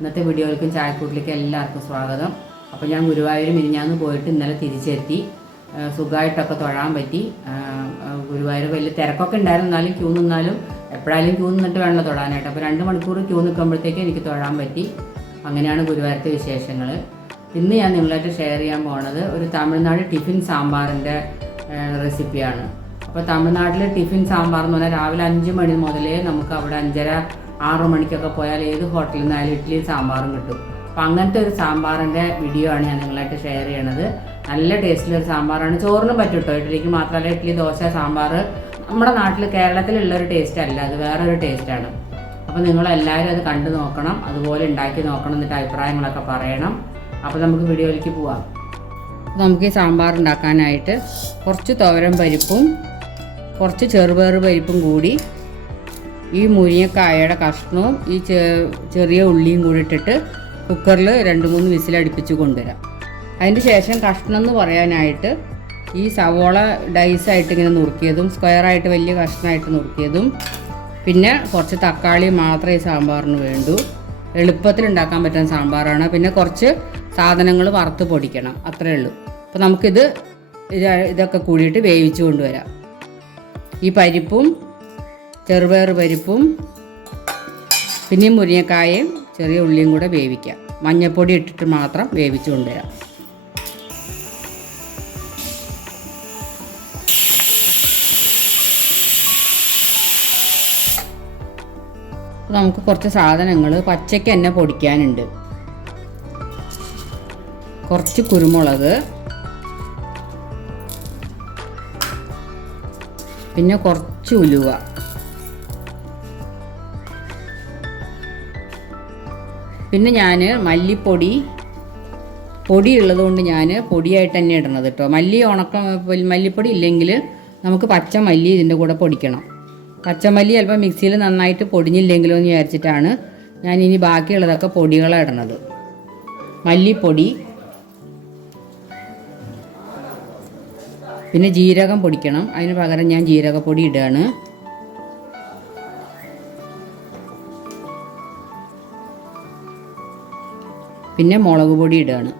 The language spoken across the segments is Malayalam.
ഇന്നത്തെ വീഡിയോയിലേക്കും ചായക്കൂട്ടിലേക്കും എല്ലാവർക്കും സ്വാഗതം. അപ്പോൾ ഞാൻ ഗുരുവായൂർ മിനിഞ്ഞാന്ന് പോയിട്ട് ഇന്നലെ തിരിച്ചെത്തി. സുഖമായിട്ടൊക്കെ തൊഴാൻ പറ്റി. ഗുരുവായൂർ വലിയ തിരക്കൊക്കെ ഉണ്ടായിരുന്നു. എന്നാലും ക്യൂ നിന്നാലും എപ്പോഴായാലും ക്യൂ നിന്നിട്ട് വേണമല്ലോ തൊഴാനായിട്ട്. അപ്പോൾ രണ്ട് മണിക്കൂർ ക്യൂ നിൽക്കുമ്പോഴത്തേക്ക് എനിക്ക് തൊഴാൻ പറ്റി. അങ്ങനെയാണ് ഗുരുവായൂരത്തെ വിശേഷങ്ങൾ ഇന്ന് ഞാൻ നിങ്ങളായിട്ട് ഷെയർ ചെയ്യാൻ പോണത് ഒരു തമിഴ്നാട് ടിഫിൻ സാമ്പാറിന്റെ റെസിപ്പിയാണ്. അപ്പോൾ തമിഴ്നാട്ടിലെ ടിഫിൻ സാമ്പാർ എന്ന് പറഞ്ഞാൽ രാവിലെ അഞ്ച് മണി മുതലേ നമുക്ക് അവിടെ അഞ്ചര ആറു മണിക്കൊക്കെ പോയാൽ ഏത് ഹോട്ടലിൽ നിന്നായാലും ഇഡ്ഡലിയും സാമ്പാറും കിട്ടും. അപ്പം അങ്ങനത്തെ ഒരു സാമ്പാറിന്റെ വീഡിയോ ആണ് ഞാൻ നിങ്ങളായിട്ട് ഷെയർ ചെയ്യണത്. നല്ല ടേസ്റ്റിലൊരു സാമ്പാറാണ്. ചോറിനും പറ്റും കേട്ടോ ഇഡ്ഡലിക്ക് മാത്രമല്ല ഇഡ്ഡലി ദോശ സാമ്പാർ നമ്മുടെ നാട്ടിൽ കേരളത്തിലുള്ള ഒരു ടേസ്റ്റ് അല്ല. അത് വേറൊരു ടേസ്റ്റാണ് അപ്പോൾ നിങ്ങളെല്ലാവരും അത് കണ്ടു നോക്കണം. അതുപോലെ ഉണ്ടാക്കി നോക്കണം എന്നിട്ട് അഭിപ്രായങ്ങളൊക്കെ പറയണം. അപ്പോൾ നമുക്ക് വീഡിയോയിലേക്ക് പോവാം. നമുക്ക് ഈ സാമ്പാർ ഉണ്ടാക്കാനായിട്ട് കുറച്ച് തോരൻ പരിപ്പും കുറച്ച് ചെറുപയർ പരിപ്പും കൂടി ഈ മുരിങ്ങക്കായയുടെ കഷ്ണവും ഈ ചെറിയ ഉള്ളിയും കൂടി ഇട്ടിട്ട് കുക്കറിൽ രണ്ട് മൂന്ന് വിസിലടുപ്പിച്ച് കൊണ്ടുവരാം. അതിന് ശേഷം കഷ്ണം എന്ന് പറയാനായിട്ട് ഈ സവോള ഡൈസായിട്ട് ഇങ്ങനെ നുറുക്കിയതും സ്ക്വയറായിട്ട് വലിയ കഷ്ണമായിട്ട് നുറുക്കിയതും പിന്നെ കുറച്ച് തക്കാളി മാത്രമേ ഈ സാമ്പാറിന് വേണ്ടൂ. എളുപ്പത്തിൽ ഉണ്ടാക്കാൻ പറ്റുന്ന സാമ്പാറാണ്. പിന്നെ കുറച്ച് സാധനങ്ങൾ വറുത്ത് പൊടിക്കണം. അത്രേ ഉള്ളൂ. അപ്പോൾ നമുക്കിത് ഇത് ഇതൊക്കെ കൂടിയിട്ട് വേവിച്ച് കൊണ്ടുവരാം. ഈ പരിപ്പും ചെറുപയർ പരിപ്പും പിന്നെ മുരിങ്ങക്കായയും ചെറിയ ഉള്ളിയും കൂടെ വേവിക്കാം. മഞ്ഞൾപ്പൊടി ഇട്ടിട്ട് മാത്രം വേവിച്ചു കൊണ്ടുവരാം. നമുക്ക് കുറച്ച് സാധനങ്ങൾ പച്ചയ്ക്ക് തന്നെ പൊടിക്കാനുണ്ട്. കുറച്ച് കുരുമുളക് പിന്നെ കുറച്ച് ഉലുവ. പിന്നെ ഞാൻ മല്ലിപ്പൊടി. പൊടി ഉള്ളതുകൊണ്ട് ഞാൻ പൊടിയായിട്ട് തന്നെ ഇടണത് കേട്ടോ മല്ലി ഉണക്ക മല്ലിപ്പൊടി ഇല്ലെങ്കിൽ നമുക്ക് പച്ചമല്ലി ഇതിന്റെ കൂടെ പൊടിക്കണം. പച്ചമല്ലി ചിലപ്പോൾ മിക്സിയിൽ നന്നായിട്ട് പൊടിഞ്ഞില്ലെങ്കിലോ എന്ന് വിചാരിച്ചിട്ടാണ് ഞാൻ ഇനി ബാക്കിയുള്ളതൊക്കെ പൊടികളാണ് ഇടണത്. മല്ലിപ്പൊടി. പിന്നെ ജീരകം പൊടിക്കണം. അതിന് പകരം ഞാൻ ജീരകപ്പൊടി ഇടുകയാണ് പിന്നെ മുളക് പൊടി ഇടുകയാണ്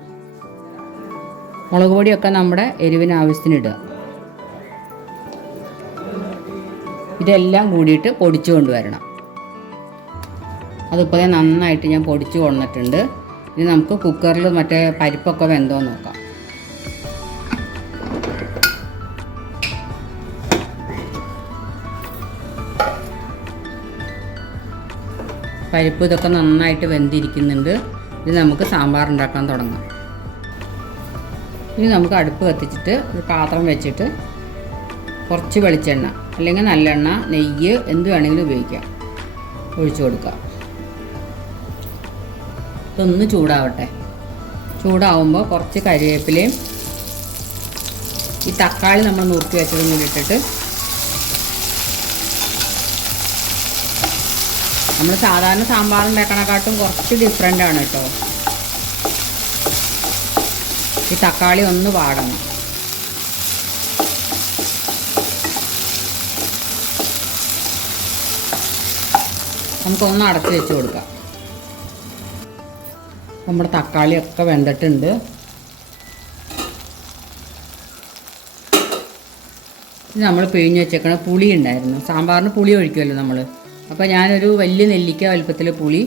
മുളക് പൊടിയൊക്കെ നമ്മുടെ എരിവിന് ആവശ്യത്തിന് ഇടുക. ഇതെല്ലാം കൂടിയിട്ട് പൊടിച്ചു കൊണ്ടുവരണം. അതിപ്പോൾ നന്നായിട്ട് ഞാൻ പൊടിച്ചു കൊണ്ടിട്ടുണ്ട്. ഇനി നമുക്ക് കുക്കറിൽ മറ്റേ പരിപ്പൊക്കെ വെന്തോ നോക്കാം. പരിപ്പ് ഇതൊക്കെ നന്നായിട്ട് വെന്തിരിക്കുന്നുണ്ട്. ഇത് നമുക്ക് സാമ്പാർ ഉണ്ടാക്കാൻ തുടങ്ങാം. ഇനി നമുക്ക് അടുപ്പ് കത്തിച്ചിട്ട് ഒരു പാത്രം വെച്ചിട്ട് കുറച്ച് വെളിച്ചെണ്ണ അല്ലെങ്കിൽ നല്ലെണ്ണ നെയ്യ് എന്ത് വേണമെങ്കിലും ഉപയോഗിക്കാം. ഒഴിച്ചു കൊടുക്കുക ഇതൊന്ന് ചൂടാവട്ടെ. ചൂടാവുമ്പോൾ കുറച്ച് കരിവേപ്പിലയും ഈ തക്കാളി നമ്മൾ നുറുക്കി വെച്ചതും കൂടി ഇട്ടിട്ട് നമ്മൾ സാധാരണ സാമ്പാർ ഉണ്ടാക്കണക്കാട്ടും കുറച്ച് ഡിഫറെന്റ് ആണ് കേട്ടോ ഈ തക്കാളി ഒന്ന് വാടണം. നമുക്കൊന്ന് അടച്ച് വെച്ച് കൊടുക്കാം. നമ്മുടെ തക്കാളിയൊക്കെ വെന്തിട്ടുണ്ട്. നമ്മൾ പിഴിഞ്ഞ് വെച്ചേക്കണ പുളി ഉണ്ടായിരുന്നു സാമ്പാറിന് പുളി ഒഴിക്കുമല്ലോ നമ്മൾ അപ്പോൾ ഞാനൊരു വലിയ നെല്ലിക്ക വലുപ്പത്തിൽ പുളി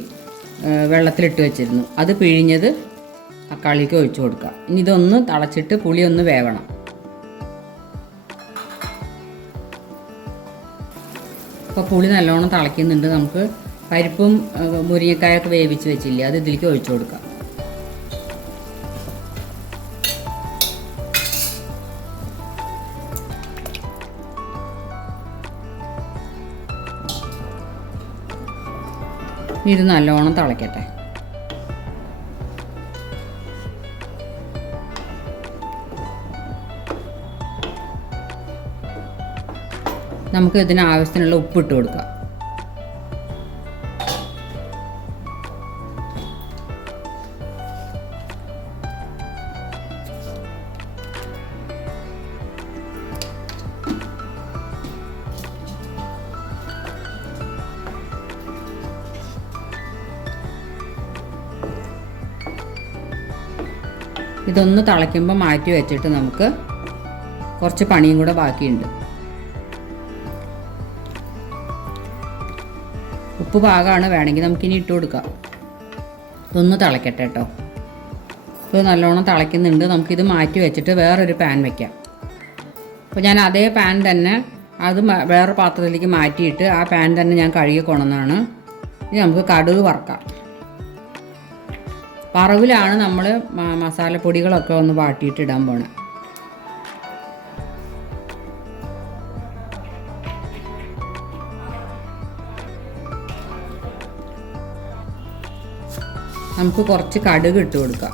വെള്ളത്തിലിട്ട് വെച്ചിരുന്നു. അത് പിഴിഞ്ഞത് തക്കാളിക്ക് ഒഴിച്ചു കൊടുക്കുക. ഇനി ഇതൊന്ന് തളച്ചിട്ട് പുളി ഒന്ന് വേവണം. അപ്പോൾ പുളി നല്ലോണം തിളയ്ക്കുന്നുണ്ട്. നമുക്ക് പരിപ്പും മുരിങ്ങക്കായൊക്കെ വേവിച്ച് വെച്ചില്ലേ അത് ഇതിലേക്ക് ഒഴിച്ചു കൊടുക്കാം. ഇത് നല്ലോണം തിളയ്ക്കട്ടെ നമുക്ക് ഇതിന് ആവശ്യത്തിനുള്ള ഉപ്പിട്ട് കൊടുക്കാം. ഇതൊന്ന് തിളയ്ക്കുമ്പോൾ മാറ്റി വെച്ചിട്ട് നമുക്ക് കുറച്ച് പണിയും കൂടെ ബാക്കിയുണ്ട്. ഉപ്പ് പാകമാണ് വേണമെങ്കിൽ നമുക്കിനി ഇട്ട് കൊടുക്കാം. ഇതൊന്ന് തിളയ്ക്കട്ടെ കേട്ടോ. ഇത് നല്ലോണം തിളയ്ക്കുന്നുണ്ട്. നമുക്കിത് മാറ്റി വെച്ചിട്ട് വേറൊരു പാൻ വെക്കാം. അപ്പോൾ ഞാൻ അതേ പാൻ തന്നെ അത് വേറെ പാത്രത്തിലേക്ക് മാറ്റിയിട്ട് ആ പാൻ തന്നെ ഞാൻ കഴുകി കൊണ്ടുവന്നാണ്. ഇനി നമുക്ക് കടുക് വറക്കാം. വറവിലാണ് നമ്മൾ മസാലപ്പൊടികളൊക്കെ ഒന്ന് വാട്ടിയിട്ട് ഇടാൻ പോണേ. നമുക്ക് കുറച്ച് കടുക് ഇട്ട് കൊടുക്കാം.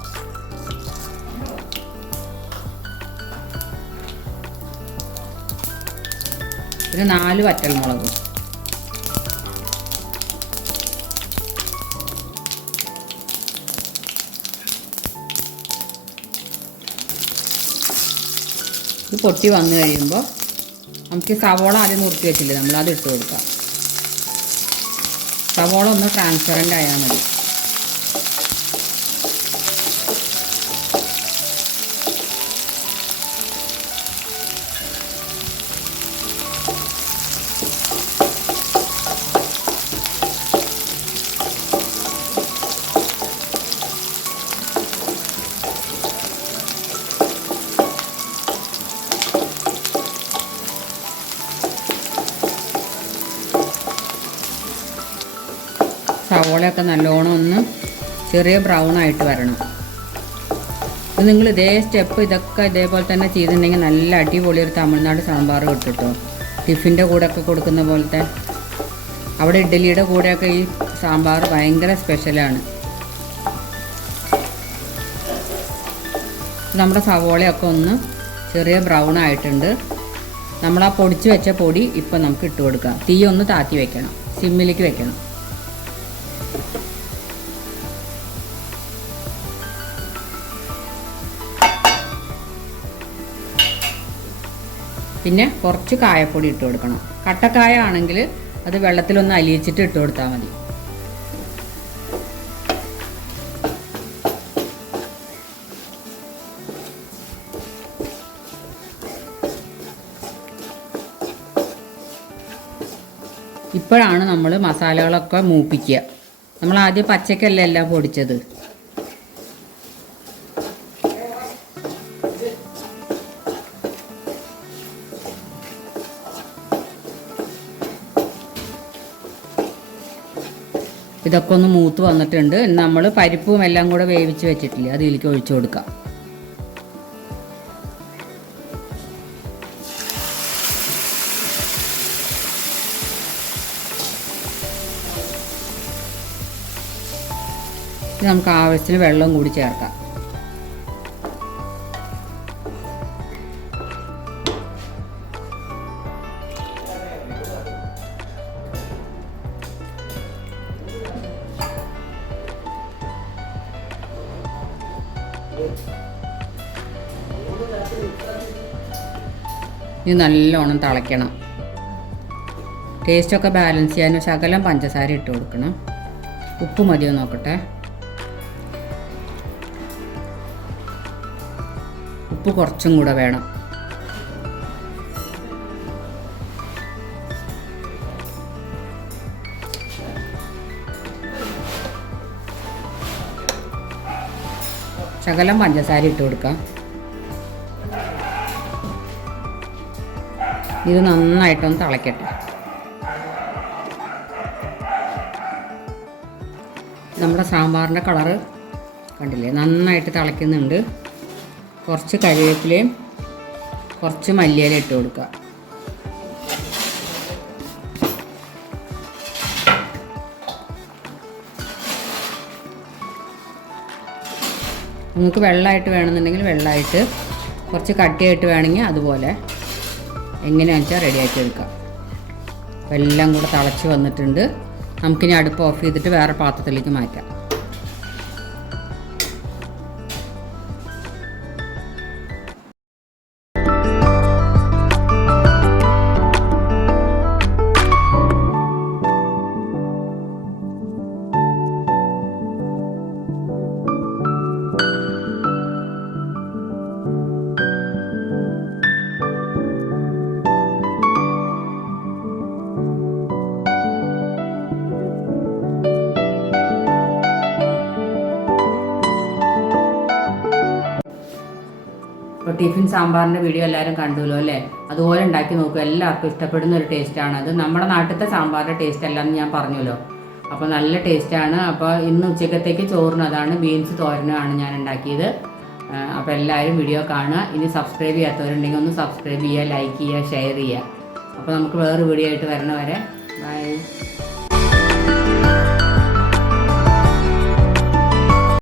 പിന്നെ നാല് വറ്റൽമുളകും. ഇത് പൊട്ടി വന്നു കഴിയുമ്പോൾ നമുക്ക് സവോള ആദ്യം നുറുക്കി വെച്ചില്ലേ നമ്മൾ അത് ഇട്ട് കൊടുക്കാം. സവോള ഒന്ന് ട്രാൻസ്പെറന്റ് ആയാൽ മതി. സവോളയൊക്കെ നല്ലോണം ഒന്ന് ചെറിയ ബ്രൗൺ ആയിട്ട് വരണം. ഇത് നിങ്ങൾ ഇതേ സ്റ്റെപ്പ് ഇതൊക്കെ ഇതേപോലെ തന്നെ ചെയ്തിട്ടുണ്ടെങ്കിൽ നല്ല അടിപൊളി ഒരു തമിഴ്നാട് സാമ്പാർ കിട്ടും ടിഫിന്റെ കൂടെ ഒക്കെ കൊടുക്കുന്ന പോലത്തെ. അവിടെ ഇഡ്ഡലിയുടെ കൂടെയൊക്കെ ഈ സാമ്പാർ ഭയങ്കര സ്പെഷ്യലാണ് നമ്മുടെ സവോളയൊക്കെ ഒന്ന് ചെറിയ ബ്രൗൺ ആയിട്ടുണ്ട്. നമ്മൾ ആ പൊടിച്ച് വെച്ച പൊടി ഇപ്പം നമുക്ക് ഇട്ട് കൊടുക്കാം. തീ ഒന്ന് താത്തി വെക്കണം. സിമ്മിലേക്ക് വെക്കണം. പിന്നെ കുറച്ച് കായപ്പൊടി ഇട്ട് കൊടുക്കണം. കട്ടക്കായ ആണെങ്കിൽ അത് വെള്ളത്തിലൊന്ന് അലിയിച്ചിട്ട് ഇട്ട് കൊടുത്താൽ മതി. ഇപ്പോഴാണ് നമ്മൾ മസാലകളൊക്കെ മൂപ്പിക്കുക. നമ്മൾ ആദ്യം പച്ചക്കല്ല എല്ലാം പൊടിച്ചത്. ഇതൊക്കെ ഒന്ന് മൂത്ത് വന്നിട്ടുണ്ട്. നമ്മൾ പരിപ്പും എല്ലാം കൂടെ വേവിച്ച് വെച്ചിട്ടില്ല അതിലേക്ക് ഒഴിച്ചു കൊടുക്കാം. നമുക്ക് ആവശ്യത്തിന് വെള്ളം കൂടി ചേർക്കാം. ഇത് നല്ലോണം തിളയ്ക്കണം. ടേസ്റ്റൊക്കെ ബാലൻസ് ചെയ്യാൻ ശകലം പഞ്ചസാര ഇട്ട് കൊടുക്കണം. ഉപ്പ് മതിയോ നോക്കട്ടെ? ഉപ്പ് കുറച്ചും കൂടെ വേണം. ശകലം പഞ്ചസാര ഇട്ട് കൊടുക്കാം. ഇത് നന്നായിട്ടൊന്ന് തിളയ്ക്കട്ടെ നമ്മുടെ സാമ്പാറിന്റെ കളറ് കണ്ടില്ലേ? നന്നായിട്ട് തിളയ്ക്കുന്നുണ്ട്. കുറച്ച് കരിവേപ്പിലയും കുറച്ച് മല്ലിയില ഇട്ട് കൊടുക്കുക. നിങ്ങൾക്ക് വെള്ളമായിട്ട് വേണമെന്നുണ്ടെങ്കിൽ വെള്ളമായിട്ട് കുറച്ച് കട്ടിയായിട്ട് വേണമെങ്കിൽ അതുപോലെ എങ്ങനെയാണെന്ന് വെച്ചാൽ റെഡിയാക്കി എടുക്കാം. എല്ലാം കൂടെ തിളച്ച് വന്നിട്ടുണ്ട്. നമുക്കിനി അടുപ്പ് ഓഫ് ചെയ്തിട്ട് വേറെ പാത്രത്തിലേക്ക് മാറ്റാം. ടിഫിൻ സാമ്പാറിന്റെ വീഡിയോ എല്ലാവരും കണ്ടുല്ലോ അല്ലേ? അതുപോലെ ഉണ്ടാക്കി നോക്കുക എല്ലാവർക്കും ഇഷ്ടപ്പെടുന്ന ഒരു ടേസ്റ്റാണ് അത് നമ്മുടെ നാട്ടിലത്തെ സാമ്പാറിന്റെ ടേസ്റ്റ് അല്ലെന്ന് ഞാൻ പറഞ്ഞല്ലോ. അപ്പോൾ നല്ല ടേസ്റ്റാണ് അപ്പോൾ ഇന്ന് ഉച്ചക്കത്തേക്ക് ചോറിന് അതാണ് ബീൻസ് തോരനാണ് ഞാൻ ഉണ്ടാക്കിയത്. അപ്പോൾ എല്ലാവരും വീഡിയോ കാണുക. ഇനി സബ്സ്ക്രൈബ് ചെയ്യാത്തവരുണ്ടെങ്കിൽ ഒന്ന് സബ്സ്ക്രൈബ് ചെയ്യുക ലൈക്ക് ചെയ്യുക ഷെയർ ചെയ്യുക. അപ്പോൾ നമുക്ക് വേറൊരു വീഡിയോ ആയിട്ട് വരണ വരെ ബൈ